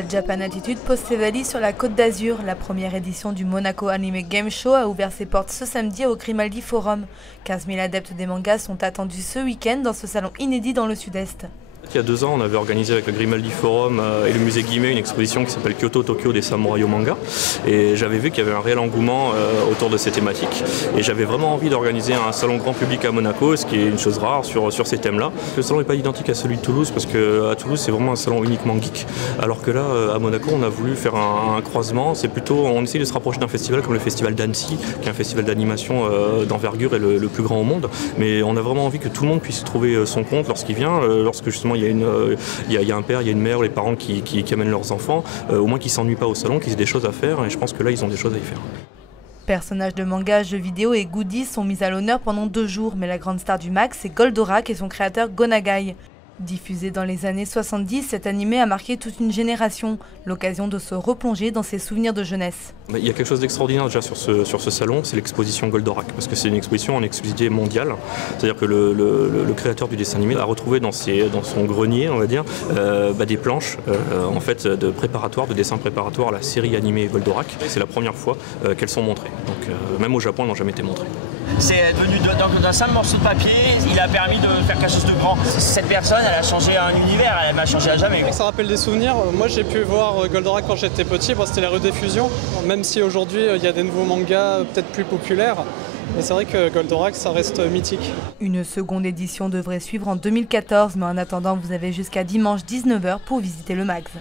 La Japan Attitude pose ses valises sur la Côte d'Azur. La première édition du Monaco Anime Game Show a ouvert ses portes ce samedi au Grimaldi Forum. 15 000 adeptes des mangas sont attendus ce week-end dans ce salon inédit dans le sud-est. Il y a 2 ans, on avait organisé avec le Grimaldi Forum et le musée Guimet une exposition qui s'appelle Kyoto Tokyo des samouraïs au manga. Et j'avais vu qu'il y avait un réel engouement autour de ces thématiques. Et j'avais vraiment envie d'organiser un salon grand public à Monaco, ce qui est une chose rare sur ces thèmes-là. Le salon n'est pas identique à celui de Toulouse parce qu'à Toulouse, c'est vraiment un salon uniquement geek. Alors que là, à Monaco, on a voulu faire un croisement. C'est plutôt, on essaie de se rapprocher d'un festival comme le festival d'Annecy, qui est un festival d'animation d'envergure et le plus grand au monde. Mais on a vraiment envie que tout le monde puisse trouver son compte lorsqu'il vient, lorsque justement il y a un père, il y a une mère, les parents qui amènent leurs enfants, au moins qu'ils ne s'ennuient pas au salon, qu'ils aient des choses à faire, et je pense que là ils ont des choses à y faire. Personnages de manga, jeux vidéo et goodies sont mis à l'honneur pendant 2 jours, mais la grande star du MAC, c'est Goldorak et son créateur Go Nagai. Diffusé dans les années 70, cet animé a marqué toute une génération, l'occasion de se replonger dans ses souvenirs de jeunesse. Il y a quelque chose d'extraordinaire déjà sur ce salon, c'est l'exposition Goldorak, parce que c'est une exposition en exclusivité mondiale, c'est-à-dire que le créateur du dessin animé a retrouvé dans son grenier, on va dire, des planches en fait, de dessins préparatoires à la série animée Goldorak. C'est la première fois qu'elles sont montrées, donc même au Japon elles n'ont jamais été montrées. C'est venu d'un simple morceau de papier, il a permis de faire quelque chose de grand. Cette personne, elle a changé un univers, elle m'a changé à jamais. Ça rappelle des souvenirs. Moi j'ai pu voir Goldorak quand j'étais petit, c'était la rediffusion. Même si aujourd'hui il y a des nouveaux mangas peut-être plus populaires. Mais c'est vrai que Goldorak, ça reste mythique. Une seconde édition devrait suivre en 2014, mais en attendant, vous avez jusqu'à dimanche 19 h pour visiter le MAGS.